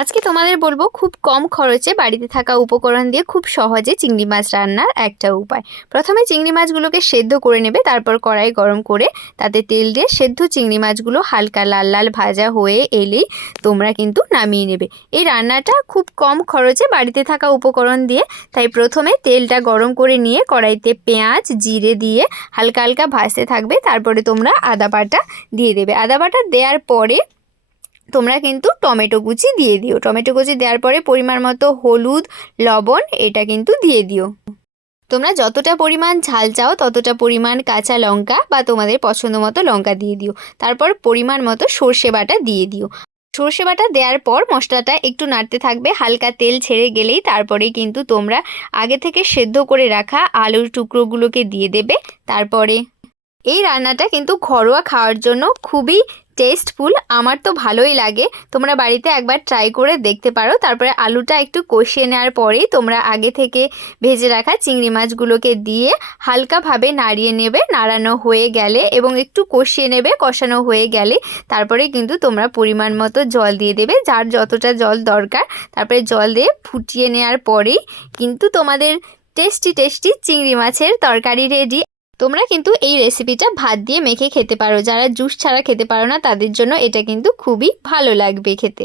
আজকে তোমাদের বলব খুব কম খরচে বাড়িতে থাকা উপকরণ দিয়ে খুব সহজে চিংড়ি মাছ রান্নার একটা উপায়। প্রথমে চিংড়ি মাছগুলোকে সেদ্ধ করে নেবে, তারপর কড়াই গরম করে তাতে তেল দিয়ে সেদ্ধ চিংড়ি মাছগুলো হালকা লাল লাল ভাজা হয়ে এলেই তোমরা কিন্তু নামিয়ে নেবে। এই রান্নাটা খুব কম খরচে বাড়িতে থাকা উপকরণ দিয়ে, তাই প্রথমে তেলটা গরম করে নিয়ে কড়াইতে পেঁয়াজ, জিরে দিয়ে হালকা হালকা ভাজতে থাকবে, তারপরে তোমরা আদা বাটা দিয়ে দেবে। আদা বাটা দেওয়ার পরে তোমরা কিন্তু টমেটো কুচি দিয়ে দিও। টমেটো কুচি দেওয়ার পরে পরিমাণ মতো হলুদ, লবণ, এটা কিন্তু দিয়ে দিও। তোমরা যতটা পরিমাণ ঝাল চাও, ততটা পরিমাণ কাঁচা লঙ্কা বা তোমাদের পছন্দ মতো লঙ্কা দিয়ে দিও। তারপর পরিমাণ মতো সর্ষে বাটা দিয়ে দিও। সর্ষে বাটা দেওয়ার পর মশলাটা একটু নাড়তে থাকবে, হালকা তেল ছেড়ে গেলেই তারপরে কিন্তু তোমরা আগে থেকে সেদ্ধ করে রাখা আলুর টুকরোগুলোকে দিয়ে দেবে। তারপরে এই রান্নাটা কিন্তু ঘরোয়া খাওয়ার জন্য খুবই টেস্টফুল আমার তো ভালোই লাগে। তোমরা বাড়িতে একবার ট্রাই করে দেখতে পারো। তারপরে আলুটা একটু কষিয়ে নেওয়ার পরেই তোমরা আগে থেকে ভেজে রাখা চিংড়ি মাছগুলোকে দিয়ে হালকাভাবে নাড়িয়ে নেবে। নাড়ানো হয়ে গেলে এবং একটু কষিয়ে নেবে, কষানো হয়ে গেলে তারপরে কিন্তু তোমরা পরিমাণ মতো জল দিয়ে দেবে। যার যতটা জল দরকার, তারপরে জল দিয়ে ফুটিয়ে নেওয়ার পরেই কিন্তু তোমাদের টেস্টি টেস্টি চিংড়ি মাছের তরকারি রেডি তোমরা কিন্তু এই রেসিপিটা ভাত দিয়ে মেখে খেতে পারো। যারা জুস ছাড়া খেতে পারো না, তাদের জন্য এটা কিন্তু খুবই ভালো লাগবে খেতে।